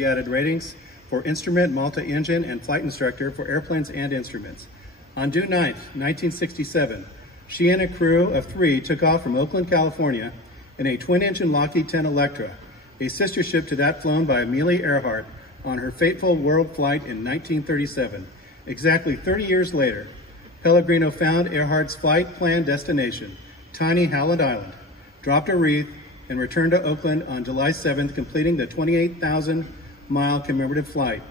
added ratings for instrument, multi-engine, and flight instructor for airplanes and instruments. On June 9th, 1967, she and a crew of 3 took off from Oakland, California in a twin-engine Lockheed 10 Electra, a sister ship to that flown by Amelia Earhart on her fateful world flight in 1937. Exactly 30 years later, Pellegreno found Earhart's flight plan destination, tiny Howland Island, dropped a wreath, and returned to Oakland on July 7th, completing the 28,000-mile commemorative flight.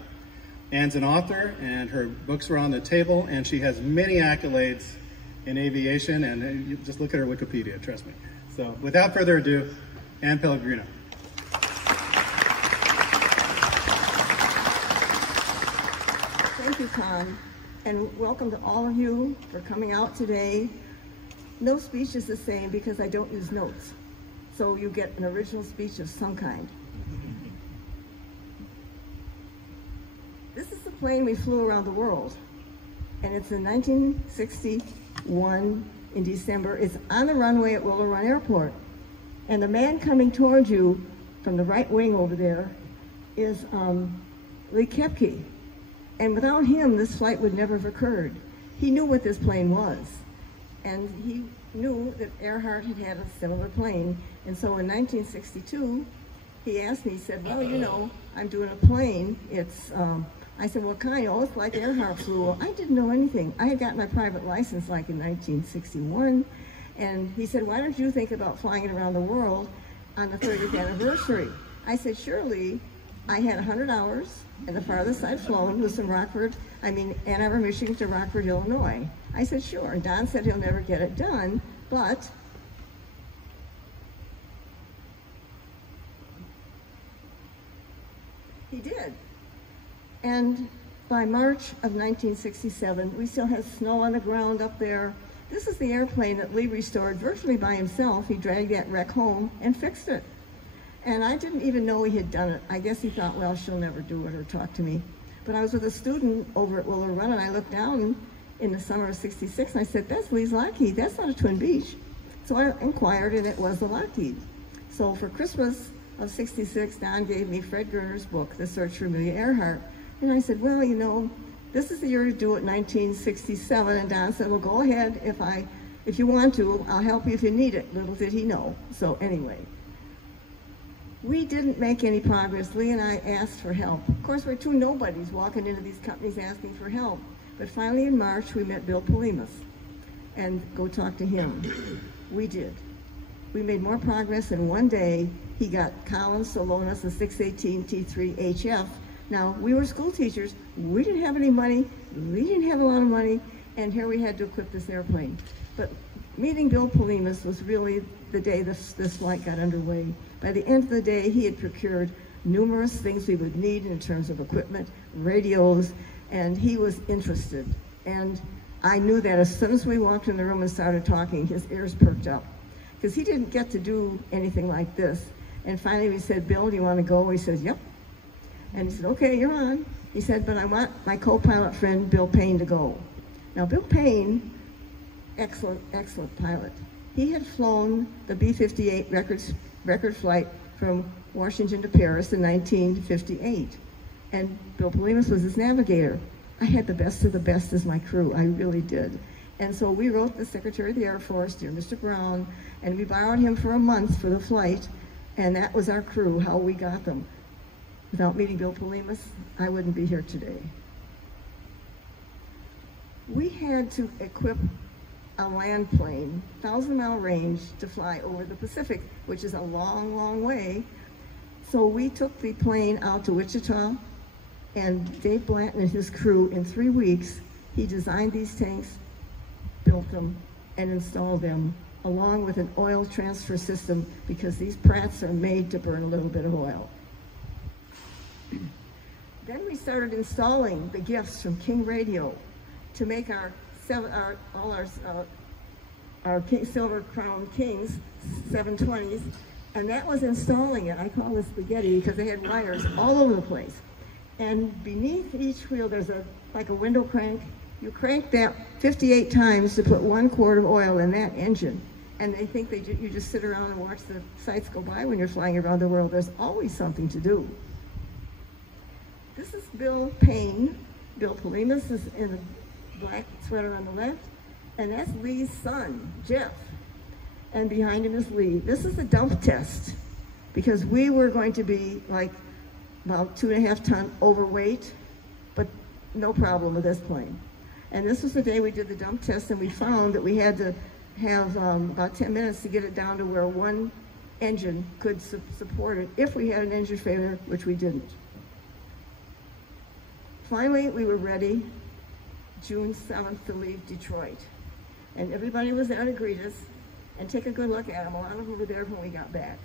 Ann's an author, and her books are on the table, and she has many accolades in aviation, and you just look at her Wikipedia, trust me. So without further ado, Ann Pellegreno. Thank you, Con, and welcome to all of you for coming out today. No speech is the same because I don't use notes, so you get an original speech of some kind. This is the plane we flew around the world, and it's in 1961 in December. It's on the runway at Willow Run Airport, and the man coming towards you from the right wing over there is Lee Kepke. And without him, this flight would never have occurred. He knew what this plane was, and he knew that Earhart had had a similar plane. And so in 1962, he asked me, he said, well, you know, I'm doing a plane. It's, I said, what kind? Oh, it's like Earhart flew. Well, I didn't know anything. I had gotten my private license like in 1961. And he said, why don't you think about flying it around the world on the 30th anniversary? I said, surely. I had 100 hours, and the farthest I'd flown was from Ann Arbor, Michigan to Rockford, Illinois. I said, sure. And Don said he'll never get it done, but he did. And by March of 1967, we still had snow on the ground up there. This is the airplane that Lee restored virtually by himself. He dragged that wreck home and fixed it. And I didn't even know he had done it. I guess he thought, well, she'll never do it or talk to me. But I was with a student over at Willow Run, and I looked down in the summer of '66, and I said, that's Lee's Lockheed. That's not a Twin Beach. So I inquired, and it was the Lockheed. So for Christmas of '66, Don gave me Fred Gerner's book, The Search for Amelia Earhart. And I said, well, you know, this is the year to do it, 1967. And Don said, well, go ahead. If you want to, I'll help you if you need it. Little did he know. So anyway. We didn't make any progress. Lee and I asked for help. Of course, we're two nobodies walking into these companies asking for help. But finally in March, we met Bill Polimas and go talk to him. We did. We made more progress in one day. He got Collins, Solonis, and 618 T3 HF. Now, we were school teachers. We didn't have any money. We didn't have a lot of money. And here we had to equip this airplane. But meeting Bill Polimas was really the day this flight got underway. By the end of the day, he had procured numerous things we would need in terms of equipment, radios, and he was interested. And I knew that as soon as we walked in the room and started talking, his ears perked up, because he didn't get to do anything like this. And finally we said, Bill, do you want to go? He said, yep. And he said, okay, you're on. He said, but I want my co-pilot friend, Bill Payne, to go. Now, Bill Payne, excellent, excellent pilot. He had flown the B-58 record flight from Washington to Paris in 1958. And Bill Polimas was his navigator. I had the best of the best as my crew, I really did. And so we wrote the Secretary of the Air Force, dear Mr. Brown, and we borrowed him for a month for the flight, and that was our crew, how we got them. Without meeting Bill Polimas, I wouldn't be here today. We had to equip a land plane, 1,000-mile range, to fly over the Pacific, which is a long, long way. So we took the plane out to Wichita, and Dave Blanton and his crew, in 3 weeks, he designed these tanks, built them, and installed them, along with an oil transfer system, because these Pratts are made to burn a little bit of oil. Then we started installing the gifts from King Radio to make our Silver Crown Kings 720s, and that was installing it. I call it spaghetti because they had wires all over the place. And beneath each wheel, there's like a window crank. You crank that 58 times to put 1 quart of oil in that engine. And they think you just sit around and watch the sights go by when you're flying around the world. There's always something to do. This is Bill Payne. Bill Polimas is in the black sweater on the left, and that's Lee's son, Jeff. And behind him is Lee. This is a dump test because we were going to be like about 2.5 tons overweight, but no problem with this plane. And this was the day we did the dump test, and we found that we had to have about 10 minutes to get it down to where one engine could support it if we had an engine failure, which we didn't. Finally, we were ready, June 7th, to leave Detroit. And everybody was there to greet us and take a good look at them. A lot of them were there when we got back.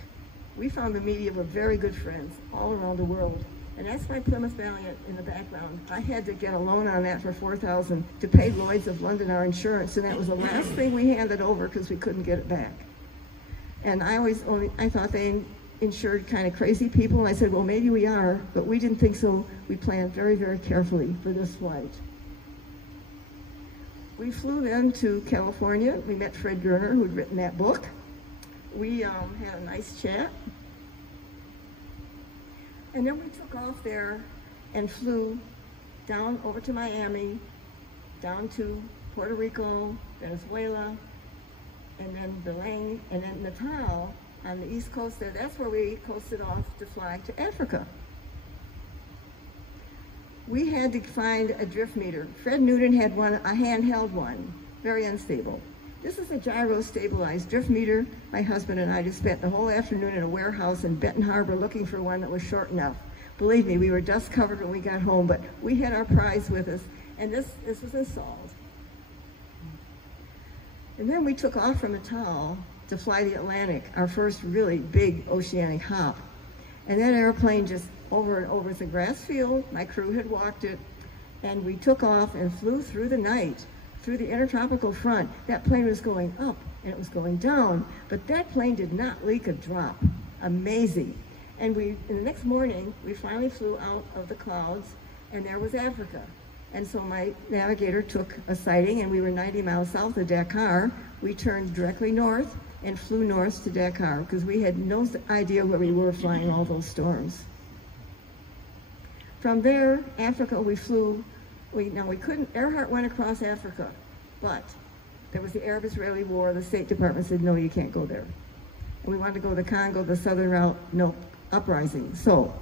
We found the media were very good friends all around the world. And that's my Plymouth Valiant in the background. I had to get a loan on that for $4,000 to pay Lloyd's of London our insurance, and that was the last thing we handed over because we couldn't get it back. And I thought they insured kind of crazy people, and I said, well, maybe we are, but we didn't think so. We planned very, very carefully for this flight. We flew then to California. We met Fred Gerner, who'd written that book. We had a nice chat. And then we took off there and flew down over to Miami, down to Puerto Rico, Venezuela, and then Belém, and then Natal on the east coast there. That's where we coasted off to fly to Africa. We had to find a drift meter. Fred Newton had one, a handheld one, very unstable. This is a gyro-stabilized drift meter. My husband and I just spent the whole afternoon in a warehouse in Benton Harbor looking for one that was short enough. Believe me, we were dust covered when we got home, but we had our prize with us, and this was installed. And then we took off from Natal to fly the Atlantic, our first really big oceanic hop. And that airplane just over and over the grass field. My crew had walked it, and we took off and flew through the night, through the intertropical front. That plane was going up and it was going down, but that plane did not leak a drop. Amazing. And the next morning, we finally flew out of the clouds, and there was Africa. And so my navigator took a sighting, and we were 90 miles south of Dakar. We turned directly north and flew north to Dakar because we had no idea where we were flying all those storms. From there, Africa, we flew. Earhart went across Africa, but there was the Arab-Israeli war. The State Department said, no, you can't go there. And we wanted to go to the Congo, the southern route, no, uprising. So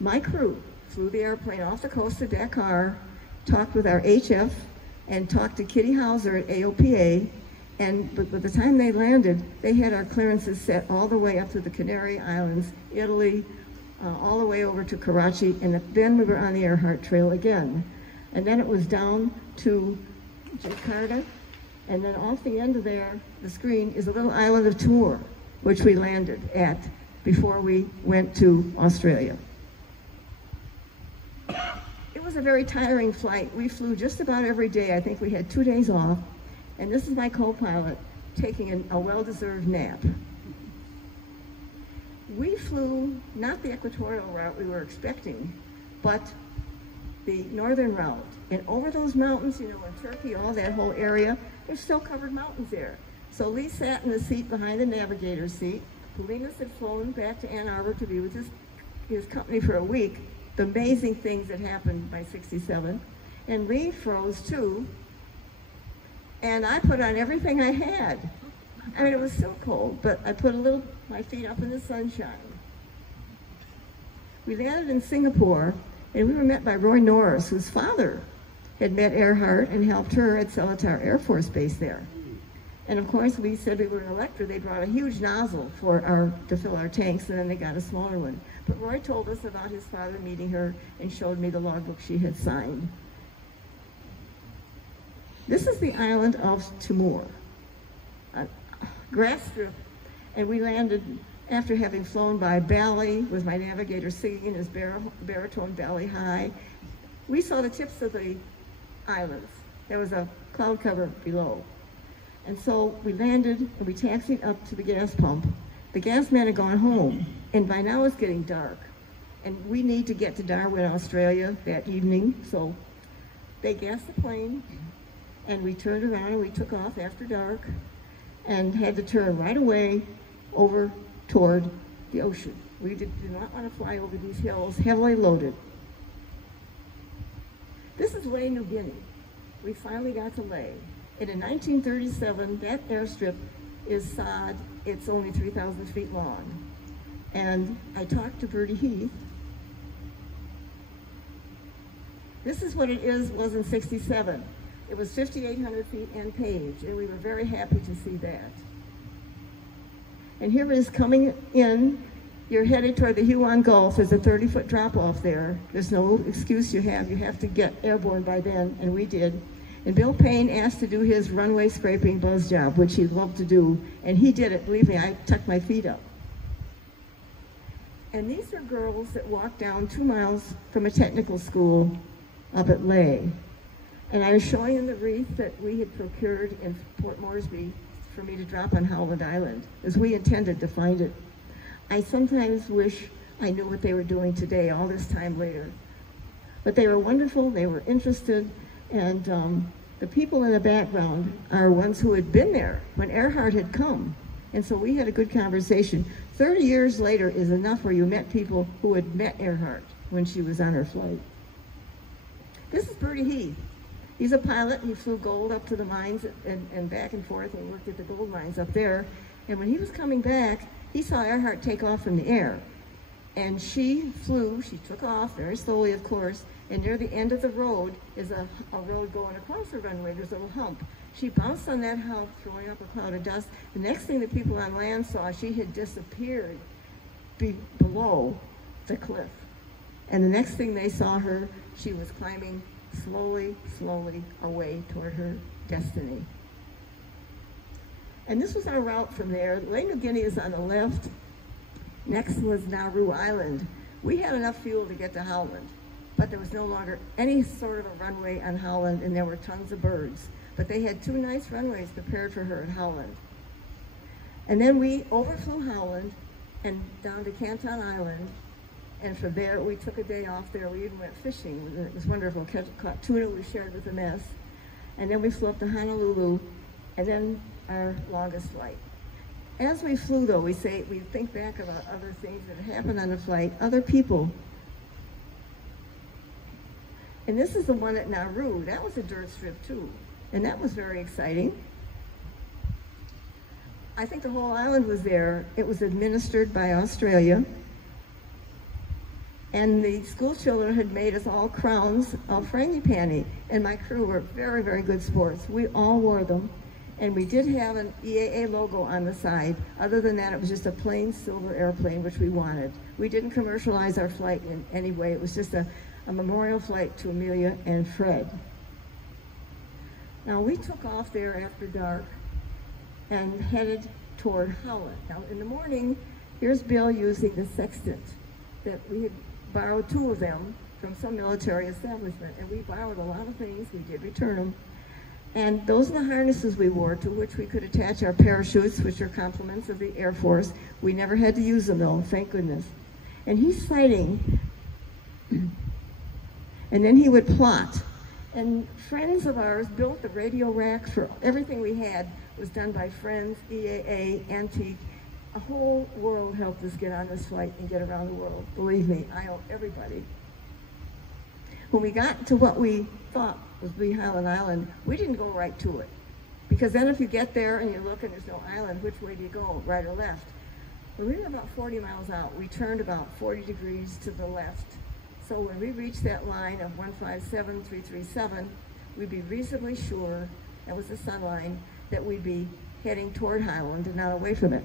my crew flew the airplane off the coast of Dakar, talked with our HF, and talked to Kitty Hauser at AOPA, but by the time they landed, they had our clearances set all the way up to the Canary Islands, Italy, all the way over to Karachi, and then we were on the Earhart Trail again. And then it was down to Jakarta, and then off the end of there, the screen, is a little island of Timor, which we landed at before we went to Australia. It was a very tiring flight. We flew just about every day. I think we had 2 days off, and this is my co-pilot taking a well-deserved nap. We flew not the equatorial route we were expecting, but the northern route. And over those mountains, you know, in Turkey, all that whole area, there's still covered mountains there. So Lee sat in the seat behind the navigator's seat. Polinas had flown back to Ann Arbor to be with his company for a week. The amazing things that happened by '67. And Lee froze too. And I put on everything I had. I mean, it was so cold, but I put my feet up in the sunshine. We landed in Singapore, and we were met by Roy Norris, whose father had met Earhart and helped her at Seletar Air Force Base there. And of course, we said we were in Electra. They brought a huge nozzle to fill our tanks, and then they got a smaller one. But Roy told us about his father meeting her and showed me the logbook she had signed. This is the island of Timor, a grass strip, and we landed after having flown by Bali with my navigator singing in his baritone Bali high. We saw the tips of the islands. There was a cloud cover below. And so we landed and we taxied up to the gas pump. The gas man had gone home, and by now it's getting dark. And we need to get to Darwin, Australia that evening, so they gassed the plane, and we turned around and we took off after dark and had to turn right away over toward the ocean. We did not want to fly over these hills, heavily loaded. is Ley, New Guinea. We finally got to Ley. And in 1937, that airstrip is sod. It's only 3,000 feet long. And I talked to Bertie Heath. This is what it was in 67. It was 5,800 feet and paved, and we were very happy to see that. And here it is coming in. You're headed toward the Huon Gulf. There's a 30-foot drop-off there. There's no excuse you have. You have to get airborne by then, and we did. And Bill Payne asked to do his runway scraping buzz job, which he loved to do, and he did it. Believe me, I tucked my feet up. And these are girls that walked down 2 miles from a technical school up at Ley. And I was showing them the wreath that we had procured in Port Moresby for me to drop on Howland Island, as we intended to find it. I sometimes wish I knew what they were doing today, all this time later. But they were wonderful, they were interested, and the people in the background are ones who had been there when Earhart had come. And so we had a good conversation. 30 years later is enough where you met people who had met Earhart when she was on her flight. This is Bertie Heath. He's a pilot. He flew gold up to the mines and back and forth, and worked at the gold mines up there. And when he was coming back, he saw Earhart take off from the air. And she took off very slowly, of course, and near the end of the road is a road going across the runway. There's a little hump. She bounced on that hump, throwing up a cloud of dust. The next thing the people on land saw, she had disappeared below the cliff. And the next thing they saw her, she was climbing slowly, slowly away toward her destiny. And this was our route from there. Ley, New Guinea is on the left. Next was Nauru Island. We had enough fuel to get to Howland, but there was no longer any sort of a runway on Howland, and there were tons of birds. But they had 2 nice runways prepared for her at Howland. And then we overflew Howland and down to Canton Island, and from there we took a day off there. We even went fishing. It was wonderful. Caught tuna we shared with the mess. And then we flew up to Honolulu, and then our longest flight. As we flew, though, we think back about other things that happened on the flight, other people. And this is the one at Nauru. That was a dirt strip, too. And that was very exciting. I think the whole island was there. It was administered by Australia. And the school children had made us all crowns of frangipani. And my crew were very, very good sports. We all wore them. And we did have an EAA logo on the side. Other than that, it was just a plain silver airplane, which we wanted. We didn't commercialize our flight in any way. It was just a memorial flight to Amelia and Fred. Now, we took off there after dark and headed toward Howland. Now, in the morning, here's Bill using the sextant that we had borrowed 2 of them from some military establishment. And we borrowed a lot of things. We did return them. And those are the harnesses we wore, to which we could attach our parachutes, which are complements of the Air Force. We never had to use them, though, thank goodness. And he's sighting, and then he would plot. And friends of ours built the radio rack for everything we had. Was done by friends, EAA, Antique. A whole world helped us get on this flight and get around the world. Believe me, I owe everybody. When we got to what we thought was Howland Island, we didn't go right to it. Because then if you get there and you look and there's no island, which way do you go, right or left? When we were about 40 miles out, we turned about 40 degrees to the left. So when we reached that line of 157337, we'd be reasonably sure, that was the sun line, that we'd be heading toward Howland and not away from it.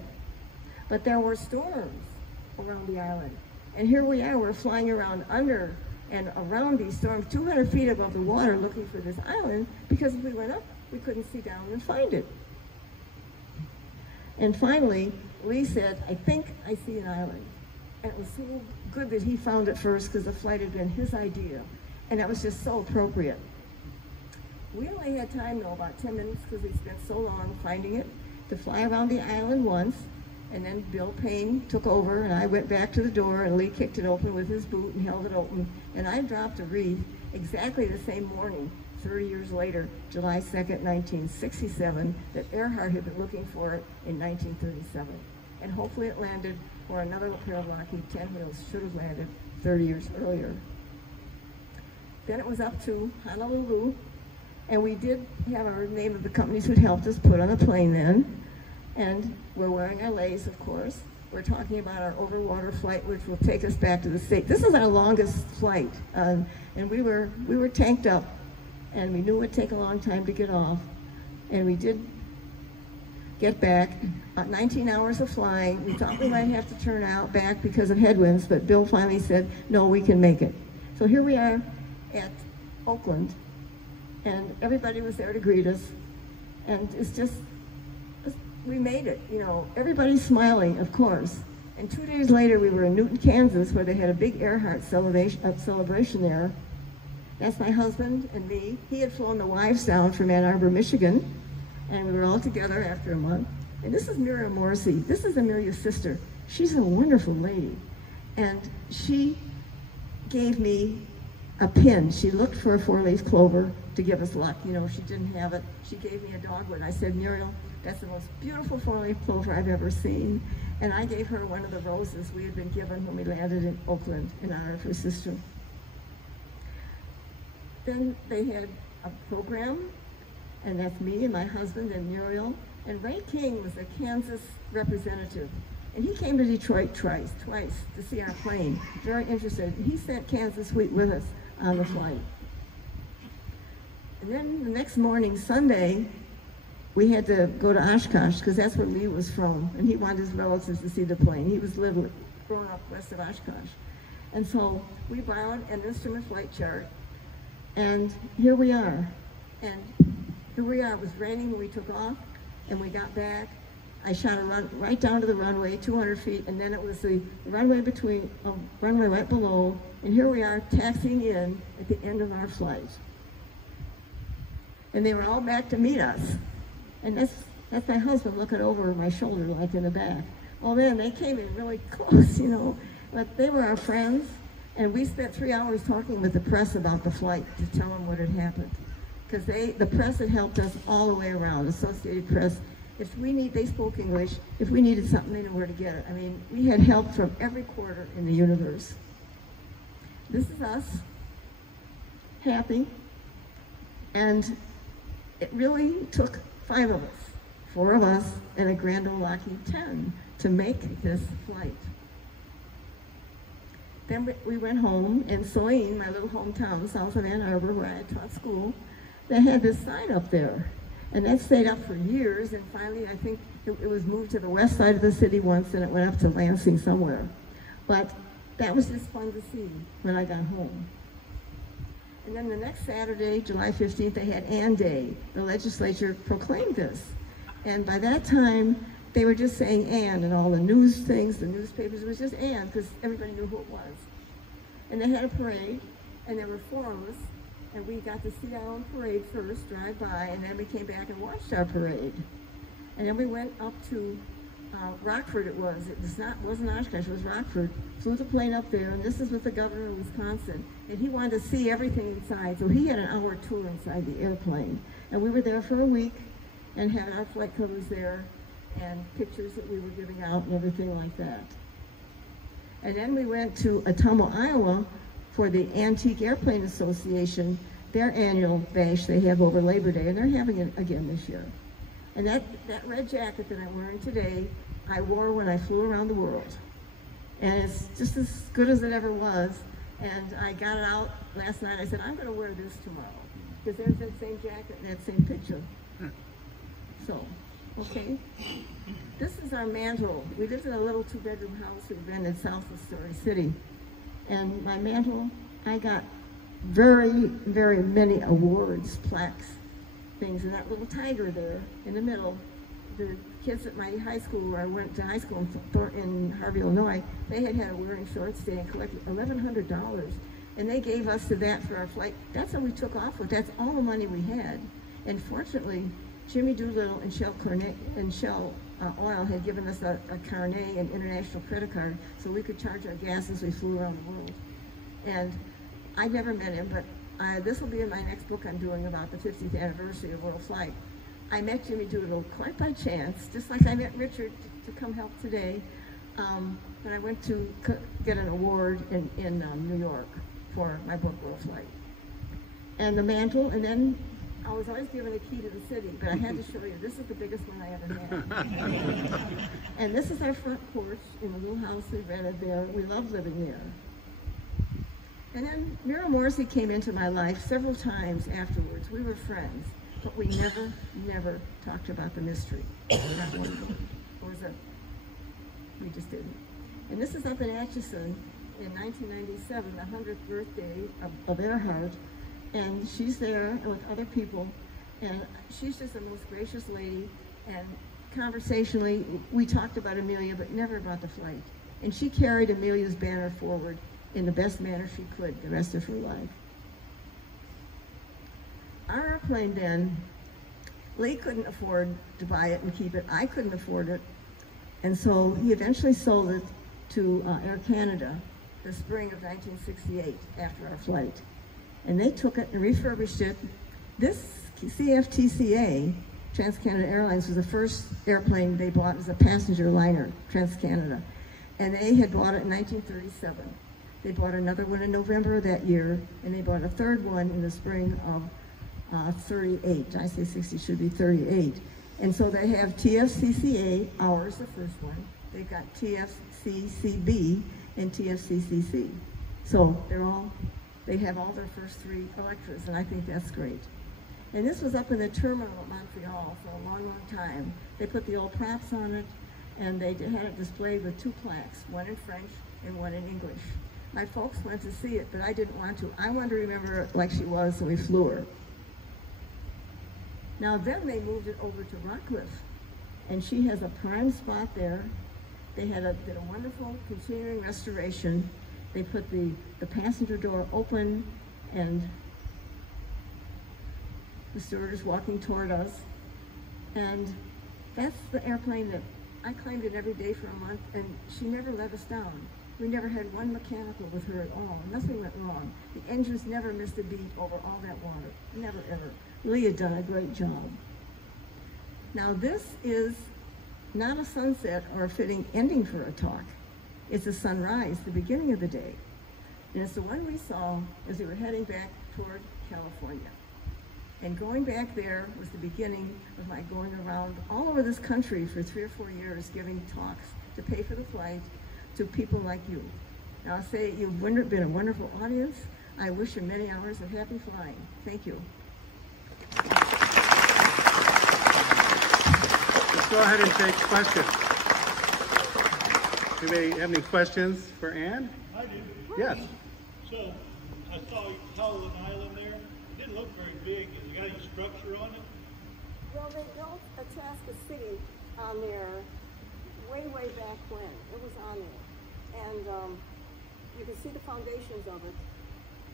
But there were storms around the island. And here we are, we're flying around under and around these storms, 200 feet above the water, looking for this island, because if we went up, we couldn't see down and find it. And finally, Lee said, I think I see an island. And it was so good that he found it first, because the flight had been his idea. And that was just so appropriate. We only had time, though, about 10 minutes, because we spent so long finding it, to fly around the island once. And then Bill Payne took over, and I went back to the door, and Lee kicked it open with his boot and held it open. And I dropped a wreath exactly the same morning, 30 years later, July 2nd, 1967, that Earhart had been looking for it in 1937. And hopefully it landed where another pair of Lockheed 10 wheels should have landed 30 years earlier. Then it was up to Honolulu, and we did have our name of the companies who'd helped us put on the plane then, and we're wearing our leis, of course. We're talking about our overwater flight, which will take us back to the States. This is our longest flight, and we were tanked up, and we knew it would take a long time to get off, and we did get back. 19 hours of flying. We thought we might have to turn out back because of headwinds, but Bill finally said, no, we can make it. So here we are at Oakland, and everybody was there to greet us, and we made it, you know. Everybody's smiling, of course. And 2 days later, we were in Newton, Kansas, where they had a big Earhart celebration there. That's my husband and me. He had flown the wives down from Ann Arbor, Michigan, and we were all together after a month. And this is Miriam Morrissey. This is Amelia's sister. She's a wonderful lady. And she gave me a pin. She looked for a 4-leaf clover to give us luck. You know, she didn't have it. She gave me a dogwood. I said, Muriel, that's the most beautiful 4-leaf clover I've ever seen. And I gave her one of the roses we had been given when we landed in Oakland in honor of her sister. Then they had a program, and that's me and my husband and Muriel. And Ray King was a Kansas representative. And he came to Detroit twice to see our plane. Very interested. He sent Kansas Wheat with us on the flight. And then the next morning, Sunday, we had to go to Oshkosh because that's where Lee was from. And he wanted his relatives to see the plane. He was grown up west of Oshkosh. And so we borrowed an instrument flight chart. And here we are. And here we are. It was raining when we took off. And we got back. I shot a run right down to the runway, 200 feet, and then it was the runway runway right below, and here we are taxiing in at the end of our flight. And they were all back to meet us. And that's my husband looking over my shoulder like in the back. Well, then they came in really close, you know, but they were our friends, and we spent 3 hours talking with the press about the flight to tell them what had happened. Because the press had helped us all the way around, Associated Press. They spoke English. If we needed something, they knew where to get it. I mean, we had help from every quarter in the universe. This is us, happy. And it really took 5 of us, 4 of us, and a Grand Ole Lockheed 10 to make this flight. Then we went home, and Saline, my little hometown, south of Ann Arbor, where I had taught school, they had this sign up there. And that stayed up for years, and finally I think it was moved to the west side of the city once, and it went up to Lansing somewhere. But that was just fun to see when I got home. And then the next Saturday, July 15th, they had Ann Day. The legislature proclaimed this. And by that time, they were just saying Ann, and all the news things, the newspapers, it was just Ann, because everybody knew who it was. And they had a parade, and there were 4 of us. And we got to see our own parade first, drive by, and then we came back and watched our parade. And then we went up to Rockford. It wasn't Oshkosh, it was Rockford. Flew the plane up there, and this is with the governor of Wisconsin. And he wanted to see everything inside, so he had an hour tour inside the airplane. And we were there for a week and had our flight covers there and pictures that we were giving out and everything like that. And then we went to Atomo, Iowa, for the Antique Airplane Association, their annual bash they have over Labor Day, and they're having it again this year. And that red jacket that I'm wearing today, I wore when I flew around the world. And it's just as good as it ever was. And I got it out last night. I said, I'm going to wear this tomorrow. Because there's that same jacket and that same picture. So, okay. This is our mantle. We lived in a little 2-bedroom house we rented south of Story City. And my mantle, I got very, very many awards, plaques, things. And that little tiger there in the middle, the kids at my high school, where I went to high school in Harvey, Illinois, they had a wearing shorts day and collected $1,100. And they gave us to that for our flight. That's what we took off with. That's all the money we had. And fortunately, Jimmy Doolittle and Shell Oil had given us a carnet, an international credit card, so we could charge our gas as we flew around the world. And I never met him, but this will be in my next book I'm doing about the 50th anniversary of World Flight. I met Jimmy Doolittle quite by chance, just like I met Richard to come help today, when I went to get an award in New York for my book, World Flight. and the mantle, and then I was always given a key to the city, but I had to show you, this is the biggest one I ever had. And this is our front porch in the little house we rented there. We love living there. And then Mira Morrissey came into my life several times afterwards. We were friends, but we never talked about the mystery. Not one word. We just didn't. And this is up in Atchison in 1997, the 100th birthday of Earhart. And she's there with other people, and she's just the most gracious lady. And conversationally, we talked about Amelia, but never about the flight. And she carried Amelia's banner forward in the best manner she could the rest of her life. Our airplane then, Lee couldn't afford to buy it and keep it. I couldn't afford it. And so he eventually sold it to Air Canada the spring of 1968 after our flight. And they took it and refurbished it. This CFTCA, Trans-Canada Airlines, was the first airplane they bought as a passenger liner, Trans-Canada. And they had bought it in 1937. They bought another one in November of that year, and they bought a third one in the spring of 38. I say 60, should be 38. And so they have TFCCA, ours, the first one. They've got TFCCB and TFCCC. So they have all their first three Electras, and I think that's great. And this was up in the terminal at Montreal for a long, long time. They put the old props on it, and they had it displayed with two plaques, one in French and one in English. My folks went to see it, but I didn't want to. I wanted to remember her like she was, so we flew her. Now then they moved it over to Rockcliffe, and she has a prime spot there. They did a wonderful continuing restoration. They put the passenger door open, and the stewardess walking toward us. And that's the airplane that I claimed it every day for a month, and she never let us down. We never had one mechanical with her at all. Nothing went wrong. The engines never missed a beat over all that water. Never, ever. Lee had done a great job. Now this is not a sunset or a fitting ending for a talk. It's a sunrise, the beginning of the day. And it's the one we saw as we were heading back toward California. And going back there was the beginning of my going around all over this country for 3 or 4 years, giving talks to pay for the flight to people like you. Now I'll say you've been a wonderful audience. I wish you many hours of happy flying. Thank you. Let's go ahead and take questions. Anybody have any questions for Ann? I do. Yes. So, I saw you call an island there. It didn't look very big. Has it got any structure on it? Well, they built a Chaska City on there way back when. It was on there. And you can see the foundations of it.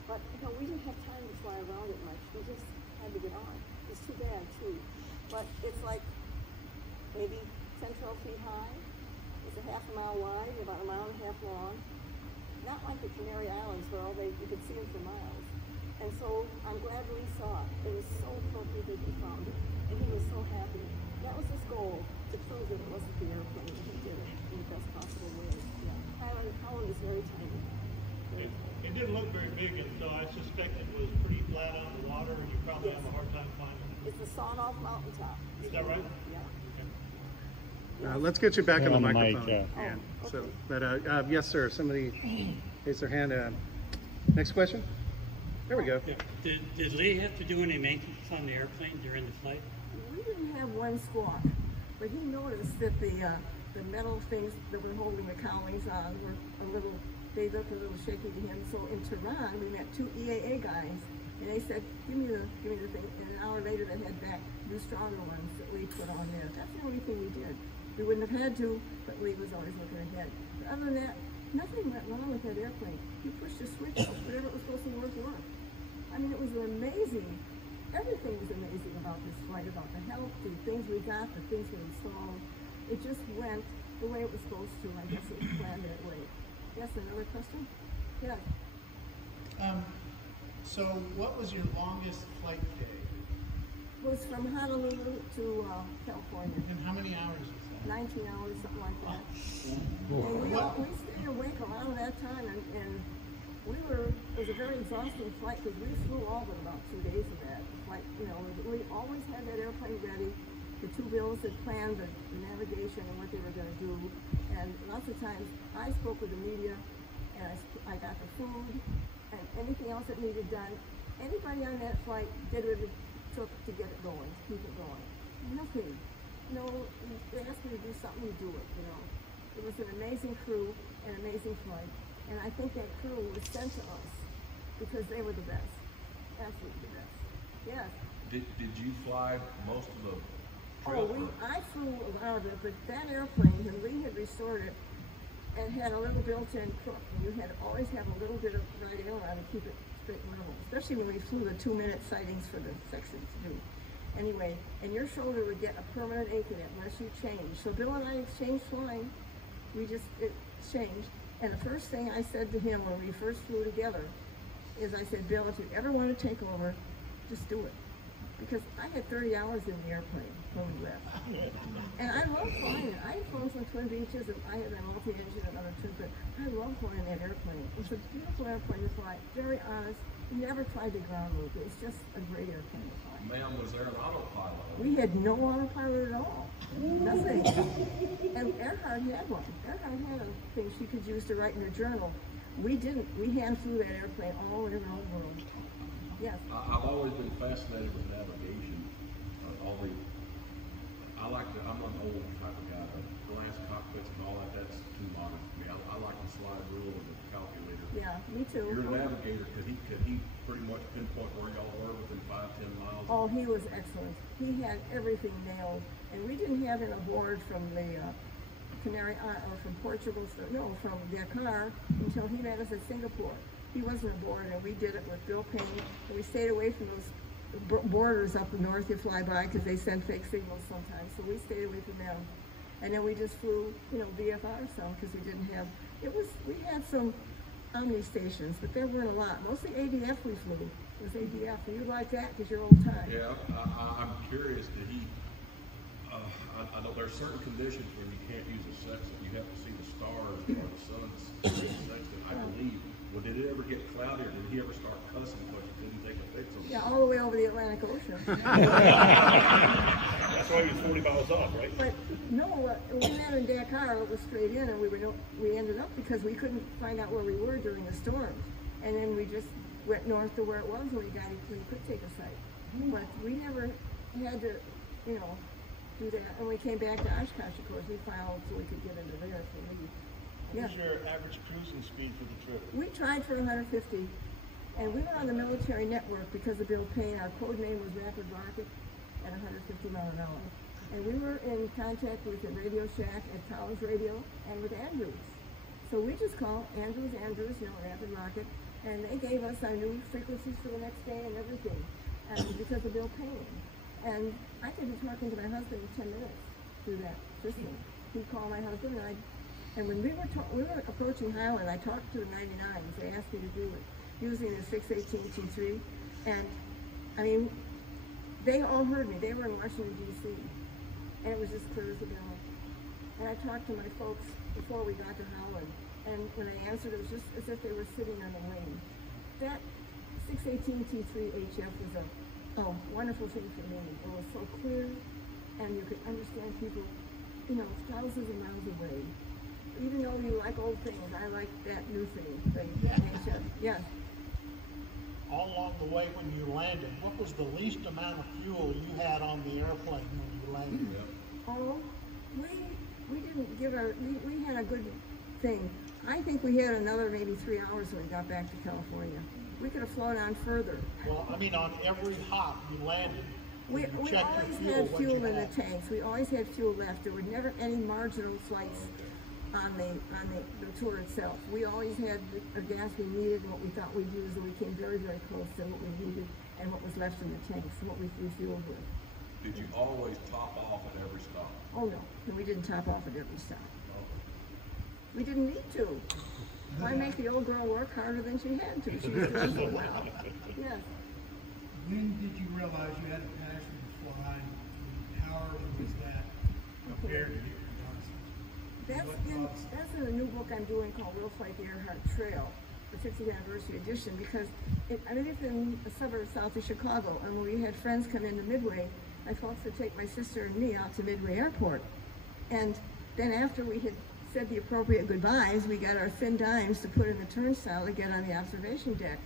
But, we didn't have time to fly around it much. We just had to get on. It's too bad, too. But it's like maybe 10, 12 feet high. It's a half a mile wide, about a mile and a half long. Not like the Canary Islands where you could see them for miles. And so I'm glad Lee saw it. It was so appropriate that he found it. And he was so happy. That was his goal, to prove that it wasn't the airplane, and he did it in the best possible way. Yeah. Holland is very tiny. It didn't look very big, and so I suspect it was pretty flat on the water, and you probably have a hard time climbing it. It's a sawed-off mountaintop. Is that right? Yeah. Let's get you back on the microphone. mic, Ann. Oh, So, okay. but yes, sir. Somebody raised their hand. Next question. There we go. Yeah. Did Lee have to do any maintenance on the airplane during the flight? We didn't have one squawk, but he noticed that the metal things that were holding the cowlings on they looked a little shaky to him. So in Tehran, we met 2 EAA guys, and they said, give me the thing. And an hour later, they had back new stronger ones that Lee put on there. That's the only thing we did. We wouldn't have had to, but Lee was always looking ahead. But other than that, nothing went wrong with that airplane. He pushed a switch, whatever it was supposed to work. I mean, it was amazing. Everything was amazing about this flight, about the help, the things we got, the things we installed. It just went the way it was supposed to. I guess it was planned that way. Yes, another question? Yes. So what was your longest flight day? It was from Honolulu to California. And how many hours was that? 19 hours, something like that. And we stayed awake a lot of that time, and it was a very exhausting flight because we flew all but about 2 days of that flight. You know, we always had that airplane ready. The two bills had planned the navigation and what they were going to do. And lots of times I spoke with the media and I got the food and anything else that needed done. Anybody on that flight did what it took to get it going, to keep it going. Nothing. You know, they asked me to do something, you do it, you know. It was an amazing crew, an amazing flight. And I think that crew was sent to us because they were the best. Absolutely the best. Yes. Did you fly most of the trip? Oh, I flew a lot of it, but that airplane, when Lee had restored it, and had a little built-in crook. You had to always have a little bit of right aileron to keep it straight and level, especially when we flew the 2-minute sightings for the section to do. Anyway, and your shoulder would get a permanent ache in it unless you changed. So Bill and I exchanged flying. We just exchanged. And the first thing I said to him when we first flew together is I said, Bill, if you ever want to take over, just do it. Because I had 30 hours in the airplane when we left. And I love flying it. I had flown from Twin Beaches and I had a multi-engine and other trips, but I love flying that airplane. It's a beautiful airplane to fly, very honest. Never tried to ground loop. It's just a great airplane to fly. Ma'am, was there an autopilot? We had no autopilot at all. Nothing. And Earhart had one. Earhart had a thing she could use to write in her journal. We didn't. We hand flew that airplane all over the whole world. Yes. I've always been fascinated with navigation. I'm an old type of guy. Glass cockpits and all that, that's too modern for me. I like the slide rule and the calculator. Yeah, me too. Your navigator, could he pretty much pinpoint where y'all were within 5-10 miles? Oh, he was excellent. He had everything nailed. And we didn't have him aboard from the Canary Islands, or from Portugal, from Dakar until he met us at Singapore. He wasn't aboard, and we did it with Bill Payne. And we stayed away from those borders up north you fly by because they send fake signals sometimes. So we stayed away from them. And then we just flew, VFR some because we didn't have, we had some Omni stations, but there weren't a lot. Mostly ADF we flew. It was ADF. And you like that because you're old time. Yeah, I'm curious, did he, I know there are certain conditions where you can't use a sextant. You have to see the stars or the sun's sextant, I believe. Well, did it ever get cloudy, or did he ever start cussing because he couldn't take a fix on it? Yeah, all the way over the Atlantic Ocean. That's why he was 40 miles off, right? But no, we landed in Dakar, it was straight in, and we ended up because we couldn't find out where we were during the storms. And then we just went north to where it was, and we could take a sight. But we never had to, do that. And we came back to Oshkosh, of course. We filed so we could get into there for leave. What was your average cruising speed for the trip? We tried for 150, and we were on the military network because of Bill Payne. Our code name was Rapid Rocket at 150 miles an hour. And we were in contact with the Radio Shack at Towers Radio and with Andrews. So we just called Andrews, Rapid Rocket, and they gave us our new frequencies for the next day and everything, because of Bill Payne. And I could be talking to my husband in 10 minutes through that system. He'd call my husband, and when we were approaching Highland, I talked to the 99s. They asked me to do it using the 618 T3, and I mean, they all heard me. They were in Washington D.C., and it was just clear as a bell. And I talked to my folks before we got to Highland, and when they answered, it was just as if they were sitting on the wing. That 618 T3 HF was a wonderful thing for me. It was so clear, and you could understand people, thousands of miles away. Even though you like old things, I like that new thing. HF. Yes. All along the way when you landed, what was the least amount of fuel you had on the airplane when you landed? Oh, we didn't give we had a good thing. I think we had another maybe 3 hours when we got back to California. We could have flown on further. Well, I mean, on every hop you landed, we always had fuel in the tanks. We always had fuel left. There were never any marginal flights on the tour itself. We always had the gas we needed and what we thought we'd use, and we came very, very close to what we needed and what was left in the tanks and what we refueled with. Did you always top off at every stop? Oh no, we didn't top off at every stop. We didn't need to. Why make the old girl work harder than she had to? She was doing so well. Yes. When did you realize you had a passion for flying? How early was that compared to your That's in a new book I'm doing called We'll Fight the Earhart Trail. the 50th anniversary edition, because I lived in a suburb south of Chicago, and when we had friends come into Midway, my folks would take my sister and me out to Midway Airport. And then after we had said the appropriate goodbyes, we got our thin dimes to put in the turnstile to get on the observation deck.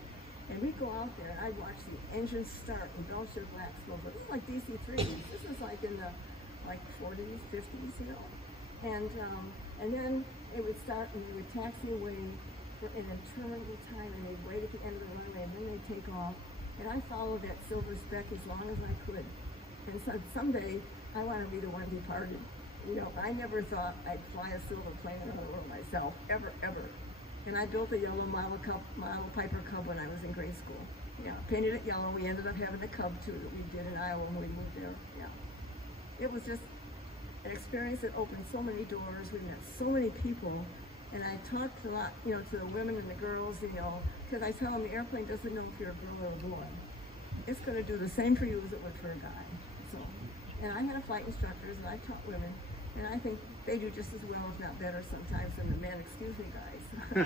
And we'd go out there, and I'd watch the engines start and Belcher black smoke. This is like DC-3s. This is like in the 40s, 50s, you know. And then it would start, and we would taxi away for an interminable time, and they'd wait at the end of the runway, and then they'd take off. And I followed that silver speck as long as I could. And so someday, I want to be the one departed. You know, I never thought I'd fly a silver plane around the world myself, ever, ever. And I built a yellow model Piper Cub when I was in grade school. Yeah, painted it yellow. We ended up having a Cub too that we did in Iowa when we moved there. Yeah, it was just an experience that opened so many doors. We met so many people, and I talked a lot, you know, to the women and the girls, you know, because I tell them the airplane doesn't know if you're a girl or a boy. It's going to do the same for you as it would for a guy. So, and I had flight instructors, and I taught women. And I think they do just as well, if not better, sometimes than the men. Excuse me, guys.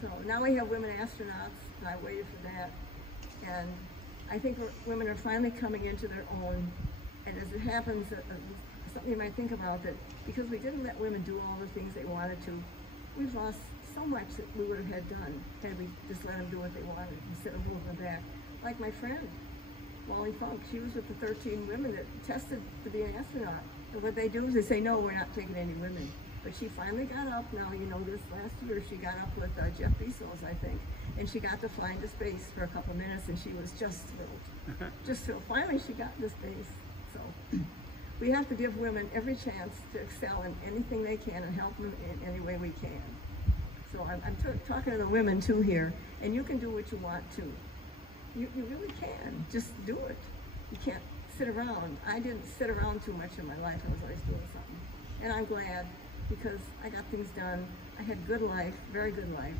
So now we have women astronauts, and I waited for that. And I think women are finally coming into their own. And as it happens, something you might think about, that because we didn't let women do all the things they wanted to, we've lost so much that we would have had done had we just let them do what they wanted instead of moving them back. Like my friend, Wally Funk, she was with the 13 women that tested to be an astronaut. And what they do is they say, no, we're not taking any women. But she finally got up. Now, you know, this last year she got up with Jeff Bezos, I think. And she got to fly into space for a couple of minutes, and she was just thrilled. Just thrilled. Finally, she got into space. So we have to give women every chance to excel in anything they can and help them in any way we can. So I'm talking to the women, too, here. And you can do what you want to. You really can. Just do it. You can't sit around. I didn't sit around too much in my life. I was always doing something. And I'm glad, because I got things done. I had good life, very good life.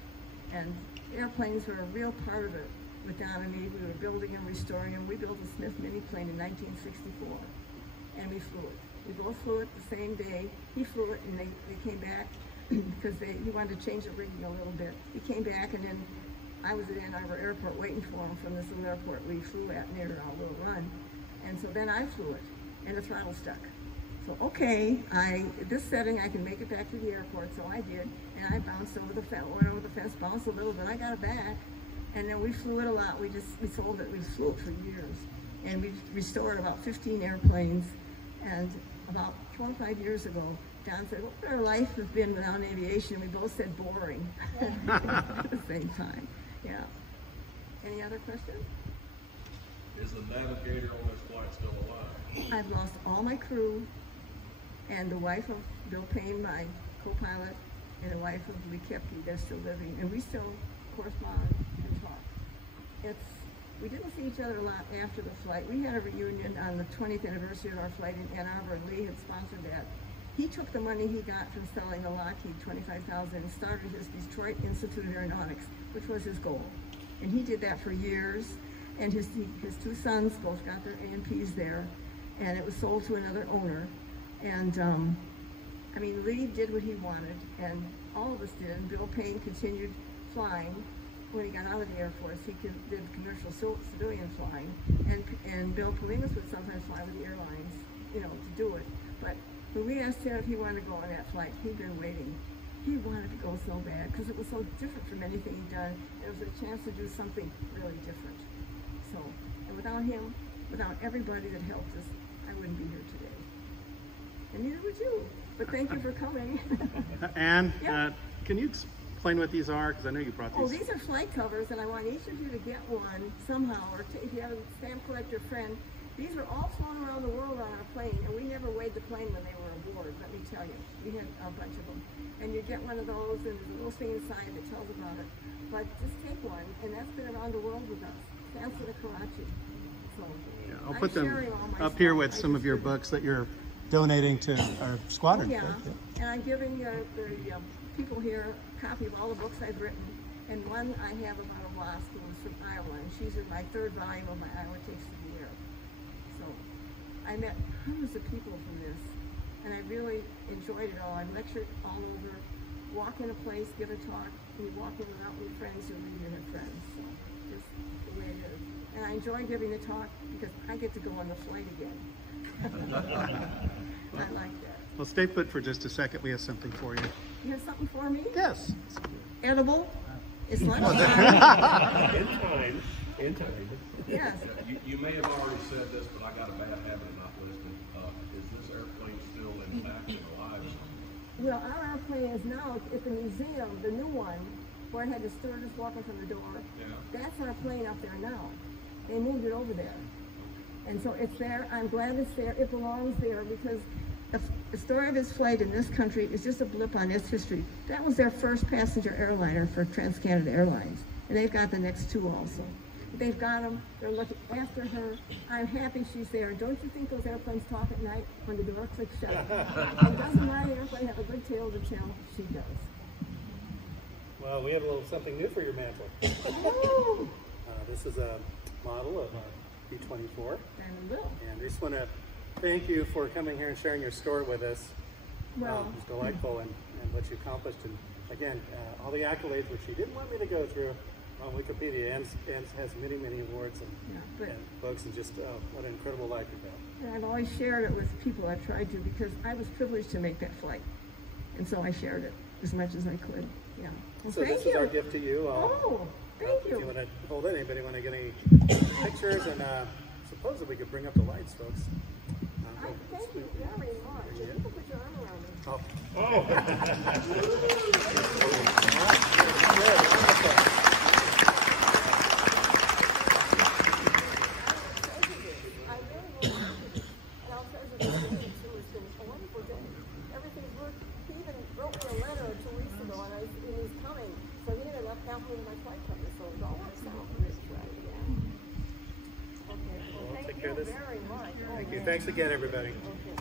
And airplanes were a real part of it with Don and me. We were building and restoring them. We built a Smith mini plane in 1964, and we flew it. We both flew it the same day. He flew it, and they came back because he wanted to change the rigging a little bit. He came back, and then I was at Ann Arbor Airport waiting for him from this little airport we flew at near our little run. And so then I flew it, and the throttle stuck. So, okay, this setting, I can make it back to the airport, so I did. And I bounced over the fence, went over the fence, bounced a little, but I got it back. And then we flew it a lot. We sold it, we flew it for years. And we restored about 15 airplanes. And about 25 years ago, Don said, what would our life have been without aviation? And we both said boring at the same time. Yeah. Any other questions? Is the navigator on this flight still alive? I've lost all my crew, and the wife of Bill Payne, my co-pilot, and the wife of Lee Kepke, they're still living, and we still correspond and talk. We didn't see each other a lot after the flight. We had a reunion on the 20th anniversary of our flight in Ann Arbor, and Lee had sponsored that. He took the money he got from selling the Lockheed, $25,000, and started his Detroit Institute of Aeronautics, which was his goal. And he did that for years. And his two sons both got their A&Ps there, and it was sold to another owner. And I mean, Lee did what he wanted, and all of us did. And Bill Payne continued flying when he got out of the Air Force. He did commercial civilian flying, and Bill Polinas would sometimes fly with the airlines, you know, to do it. But when we asked him if he wanted to go on that flight, he'd been waiting. He wanted to go so bad because it was so different from anything he'd done. It was a chance to do something really different. So, and without him, without everybody that helped us, I wouldn't be here today. And neither would you. But thank you for coming. Ann, Yeah. can you explain what these are? Because I know you brought these. Oh, these are flight covers, and I want each of you to get one somehow, or if you have a stamp collector friend. These were all flown around the world on our plane, and we never weighed the plane when they were aboard, let me tell you. We had a bunch of them. And you get one of those, and there's a little thing inside that tells about it. But just take one, and that's been around the world with us. Stands for the Karachi. So, Yeah, I'll put them up here with some of your books that you're donating to our squadron. Yeah, and I'm giving the people here a copy of all the books I've written. And one I have about a wasp who was from Iowa, and she's in my third volume of my Iowa Takes to the Air. So I met hundreds of people from this, and I really enjoyed it all. I lectured all over walk in a place, give a talk, and you walk in and out with your friends, you'll leave, you have friends. So just the way it is. And I enjoy giving the talk because I get to go on the flight again. I like that. Well, stay put for just a second. We have something for you. You have something for me? Yes. Edible? It's lunch time. In time. Yes. You may have already said this, but I got a bad habit of not listening. Is this airplane still intact and alive? Well, our airplane is now at the museum, the new one, where it had the stewardess walking from the door. Yeah. That's our plane up there now. They moved it over there. And so it's there. I'm glad it's there. It belongs there because the story of his flight in this country is just a blip on its history. That was their first passenger airliner for Trans-Canada Airlines. And they've got the next two also. They've got them. They're looking after her. I'm happy she's there. Don't you think those airplanes talk at night when the door clicks shut? And doesn't my airplane have a good tale to tell? She does. Well, we have a little something new for your mantle. This is a model of B-24. And will. And we just want to thank you for coming here and sharing your story with us. Well, It was delightful and what you accomplished. And again, all the accolades which you didn't want me to go through on Wikipedia. Ann has many, many awards and books, and just what an incredible life you've had. and I've always shared it with people I've tried to because I was privileged to make that flight. And so I shared it as much as I could. Yeah. Well, So this is our gift to you. Thank If you. you want to hold it, anybody want to get any pictures? And suppose that we could bring up the lights, folks. Thank you very much. You can put your arm around me. I really will. And I'll treasure the meeting too. It's been a wonderful day. Everything's worked. He even wrote me a letter 2 weeks ago, and he's coming. So he ended up helping my flight company. So it all works out. Okay. Well, thank take you care of this. very much. Thank you. Thanks again, everybody. Okay.